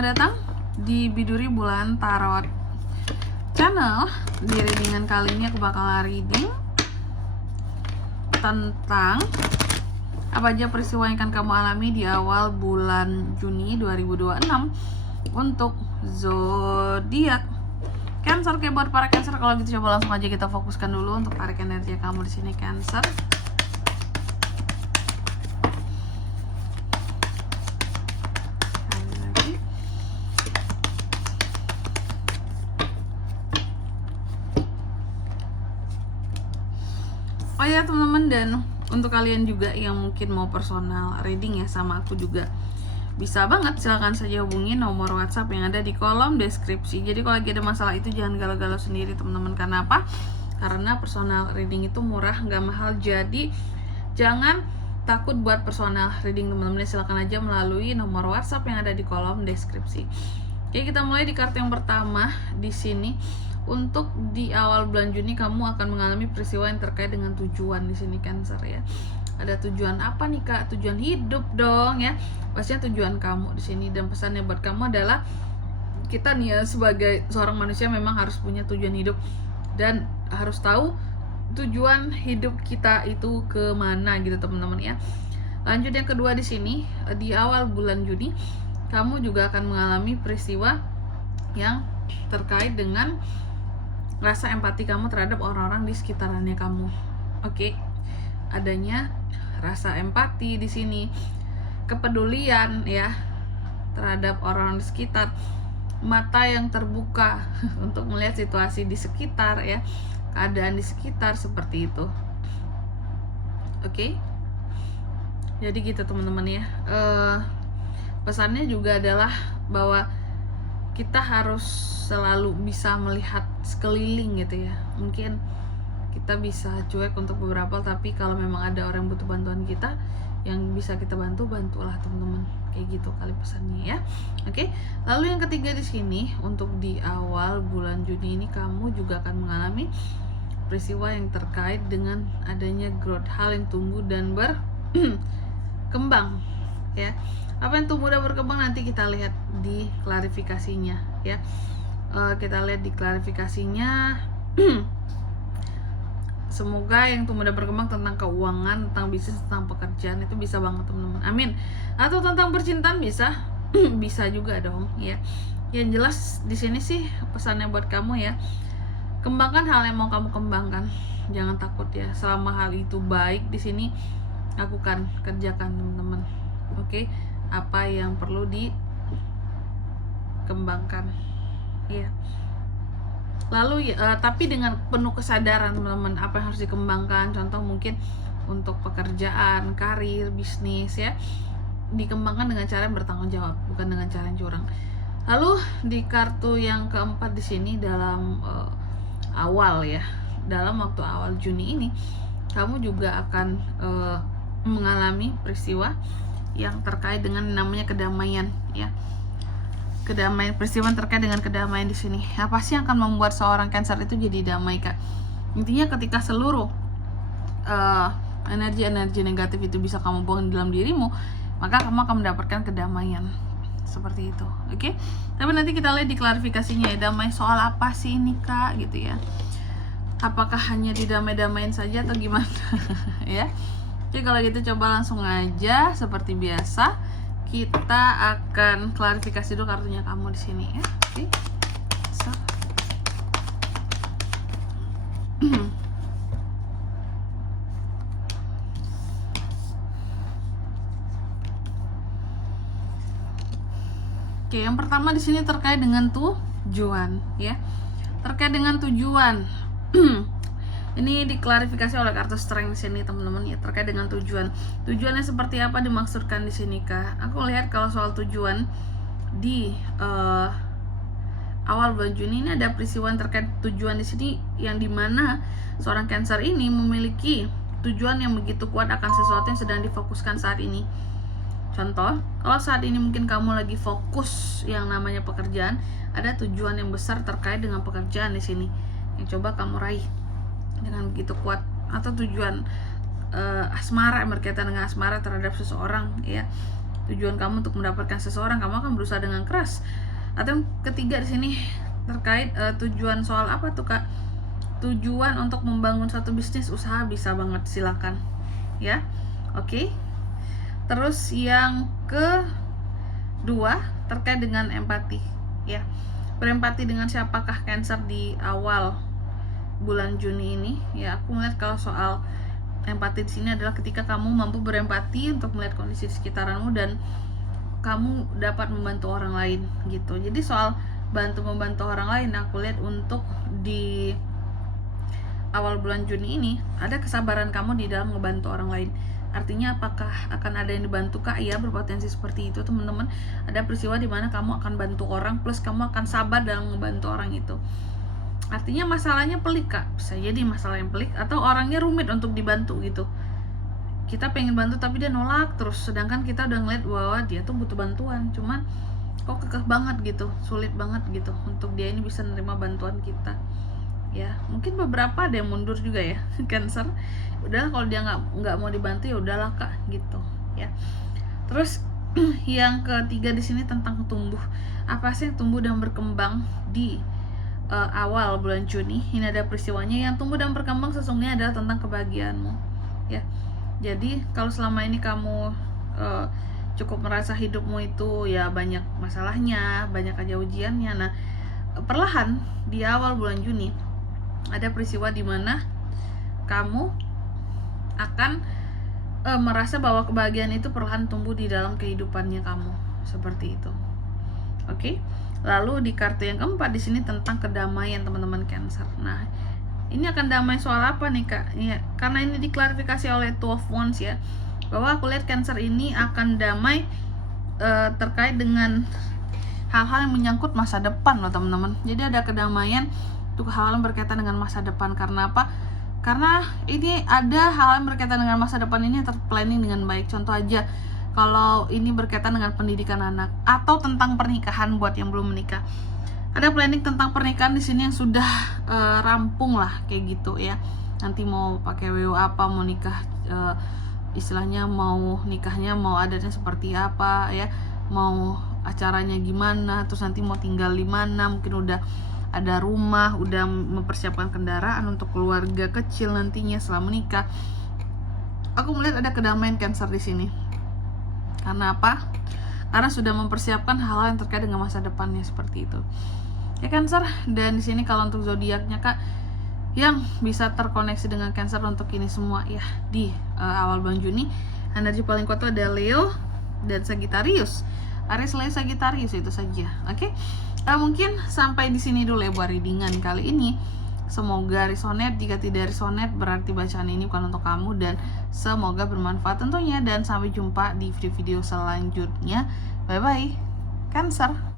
selamat datang di Biduri Bulan Tarot Channel. Di readingan kali ini aku bakal reading tentang apa aja peristiwa yang akan kamu alami di awal bulan Juni 2026 untuk zodiak Cancer. Oke, buat para Cancer, kalau gitu coba langsung aja kita fokuskan dulu untuk tarik energi kamu di sini, Cancer. Oh ya teman-teman, dan untuk kalian juga yang mungkin mau personal reading ya sama aku juga, bisa banget, silahkan saja hubungi nomor WhatsApp yang ada di kolom deskripsi. Jadi kalau lagi ada masalah itu jangan galau-galau sendiri teman-teman. Karena apa? Karena personal reading itu murah, nggak mahal. Jadi jangan takut buat personal reading teman-teman, silahkan aja melalui nomor WhatsApp yang ada di kolom deskripsi. Oke, kita mulai di kartu yang pertama di sini. Untuk di awal bulan Juni kamu akan mengalami peristiwa yang terkait dengan tujuan di sini, Cancer ya. Ada tujuan apa nih Kak? Tujuan hidup dong ya. Pastinya tujuan kamu di sini, dan pesannya buat kamu adalah kita nih ya sebagai seorang manusia memang harus punya tujuan hidup dan harus tahu tujuan hidup kita itu kemana gitu teman-teman ya. Lanjut yang kedua di sini, di awal bulan Juni kamu juga akan mengalami peristiwa yang terkait dengan rasa empati kamu terhadap orang-orang di sekitarannya kamu. Oke, adanya rasa empati di sini, kepedulian ya terhadap orang di sekitar, mata yang terbuka untuk melihat situasi di sekitar ya, keadaan di sekitar seperti itu. Oke, jadi gitu teman-teman ya. Pesannya juga adalah bahwa kita harus selalu bisa melihat sekeliling gitu ya. Mungkin kita bisa cuek untuk beberapa, tapi kalau memang ada orang yang butuh bantuan kita yang bisa kita bantu, bantulah teman-teman. Kayak gitu kali pesannya ya. Oke. Lalu yang ketiga di sini, untuk di awal bulan Juni ini kamu juga akan mengalami peristiwa yang terkait dengan adanya growth, hal yang tumbuh dan berkembang ya. Apa yang tumbuh dan berkembang nanti kita lihat di klarifikasinya ya. Kita lihat di klarifikasinya. Semoga yang tumbuh dan berkembang tentang keuangan, tentang bisnis, tentang pekerjaan itu bisa banget teman-teman. Amin. Atau tentang percintaan bisa, bisa juga dong ya. Yang jelas di sini sih pesannya buat kamu ya. Kembangkan hal yang mau kamu kembangkan. Jangan takut ya. Selama hal itu baik di sini, lakukan, kerjakan teman-teman. Oke. Apa yang perlu dikembangkan ya. Lalu tapi dengan penuh kesadaran teman-teman, apa yang harus dikembangkan. Contoh mungkin untuk pekerjaan, karir, bisnis ya, dikembangkan dengan cara yang bertanggung jawab, bukan dengan cara yang curang. Lalu di kartu yang keempat di sini, dalam awal ya, dalam waktu awal Juni ini kamu juga akan mengalami peristiwa yang terkait dengan namanya kedamaian ya. Kedamaian, peristiwa terkait dengan kedamaian di sini. Apa sih yang akan membuat seorang Cancer itu jadi damai Kak? Intinya ketika seluruh energi-energi negatif itu bisa kamu buang di dalam dirimu, maka kamu akan mendapatkan kedamaian. Seperti itu. Oke? Tapi nanti kita lihat di klarifikasinya ya, damai soal apa sih ini Kak gitu ya. Apakah hanya didamai-damain saja atau gimana? Ya. Jadi kalau gitu coba langsung aja seperti biasa kita akan klarifikasi dulu kartunya kamu di sini ya. Oke. So. Oke, yang pertama di sini terkait dengan tujuan ya. Terkait dengan tujuan. Ini diklarifikasi oleh kartu Strength di sini teman-teman ya, terkait dengan tujuan. Tujuannya seperti apa dimaksudkan di sini Kak? Aku lihat kalau soal tujuan di awal bulan Juni ini ada peristiwa terkait tujuan di sini, yang dimana seorang Cancer ini memiliki tujuan yang begitu kuat akan sesuatu yang sedang difokuskan saat ini. Contoh, kalau saat ini mungkin kamu lagi fokus yang namanya pekerjaan, ada tujuan yang besar terkait dengan pekerjaan di sini yang coba kamu raih dengan begitu kuat. Atau tujuan asmara, yang berkaitan dengan asmara terhadap seseorang ya. tujuan kamu untuk mendapatkan seseorang, kamu akan berusaha dengan keras. Atau yang ketiga di sini terkait tujuan soal apa tuh Kak? Tujuan untuk membangun satu bisnis usaha, bisa banget, silakan ya. Oke. Terus yang kedua terkait dengan empati ya. Berempati dengan siapakah Cancer di awal bulan Juni ini ya. Aku melihat kalau soal empati di sini adalah ketika kamu mampu berempati untuk melihat kondisi sekitaranmu dan kamu dapat membantu orang lain gitu. Jadi soal membantu orang lain, aku lihat untuk di awal bulan Juni ini ada kesabaran kamu di dalam membantu orang lain. Artinya apakah akan ada yang dibantu Kak? Iya, berpotensi seperti itu teman-teman. Ada peristiwa di mana kamu akan bantu orang plus kamu akan sabar dalam membantu orang itu. Artinya masalahnya pelik Kak, bisa jadi masalah yang pelik atau orangnya rumit untuk dibantu gitu. Kita pengen bantu tapi dia nolak terus, sedangkan kita udah ngeliat bahwa dia tuh butuh bantuan, cuman kok kekeh banget gitu, sulit banget gitu untuk dia ini bisa nerima bantuan kita ya. Mungkin beberapa ada yang mundur juga ya Cancer, udahlah kalau dia nggak mau dibantu ya udahlah Kak gitu ya. Terus yang ketiga di sini tentang tumbuh, apa sih yang tumbuh dan berkembang di awal bulan Juni. Ini ada peristiwanya yang tumbuh dan berkembang sesungguhnya adalah tentang kebahagiaanmu ya. Jadi kalau selama ini kamu cukup merasa hidupmu itu ya banyak masalahnya, banyak aja ujiannya, nah perlahan di awal bulan Juni ada peristiwa di mana kamu akan merasa bahwa kebahagiaan itu perlahan tumbuh di dalam kehidupannya kamu, seperti itu. Oke. Lalu di kartu yang keempat di sini tentang kedamaian teman-teman Cancer. Nah, ini akan damai soal apa nih Kak? Ya, karena ini diklarifikasi oleh Two of Wands ya, bahwa aku lihat Cancer ini akan damai terkait dengan hal-hal yang menyangkut masa depan loh teman-teman. Jadi ada kedamaian untuk hal-hal yang berkaitan dengan masa depan. Karena apa? Karena ini ada hal yang berkaitan dengan masa depan ini terplanning dengan baik. Contoh aja, kalau ini berkaitan dengan pendidikan anak atau tentang pernikahan buat yang belum menikah, ada planning tentang pernikahan di sini yang sudah rampung lah kayak gitu ya. Nanti mau pakai WO apa, mau nikah istilahnya mau nikahnya mau adatnya seperti apa ya, mau acaranya gimana, terus nanti mau tinggal di mana, mungkin udah ada rumah, udah mempersiapkan kendaraan untuk keluarga kecil nantinya setelah menikah. Aku melihat ada kedamaian Cancer di sini. Karena apa? Karena sudah mempersiapkan hal-hal yang terkait dengan masa depannya, seperti itu. Ya Cancer, dan di sini kalau untuk zodiaknya Kak yang bisa terkoneksi dengan Cancer untuk ini semua ya di awal bulan Juni, energi paling kuat ada Leo dan Sagittarius. Aries, Leo, Sagittarius itu saja. Oke. Mungkin sampai di sini dulu ya buat readingan kali ini. Semoga resonate. Jika tidak resonate berarti bacaan ini bukan untuk kamu, dan semoga bermanfaat tentunya. Dan sampai jumpa di video-video selanjutnya. Bye bye Cancer.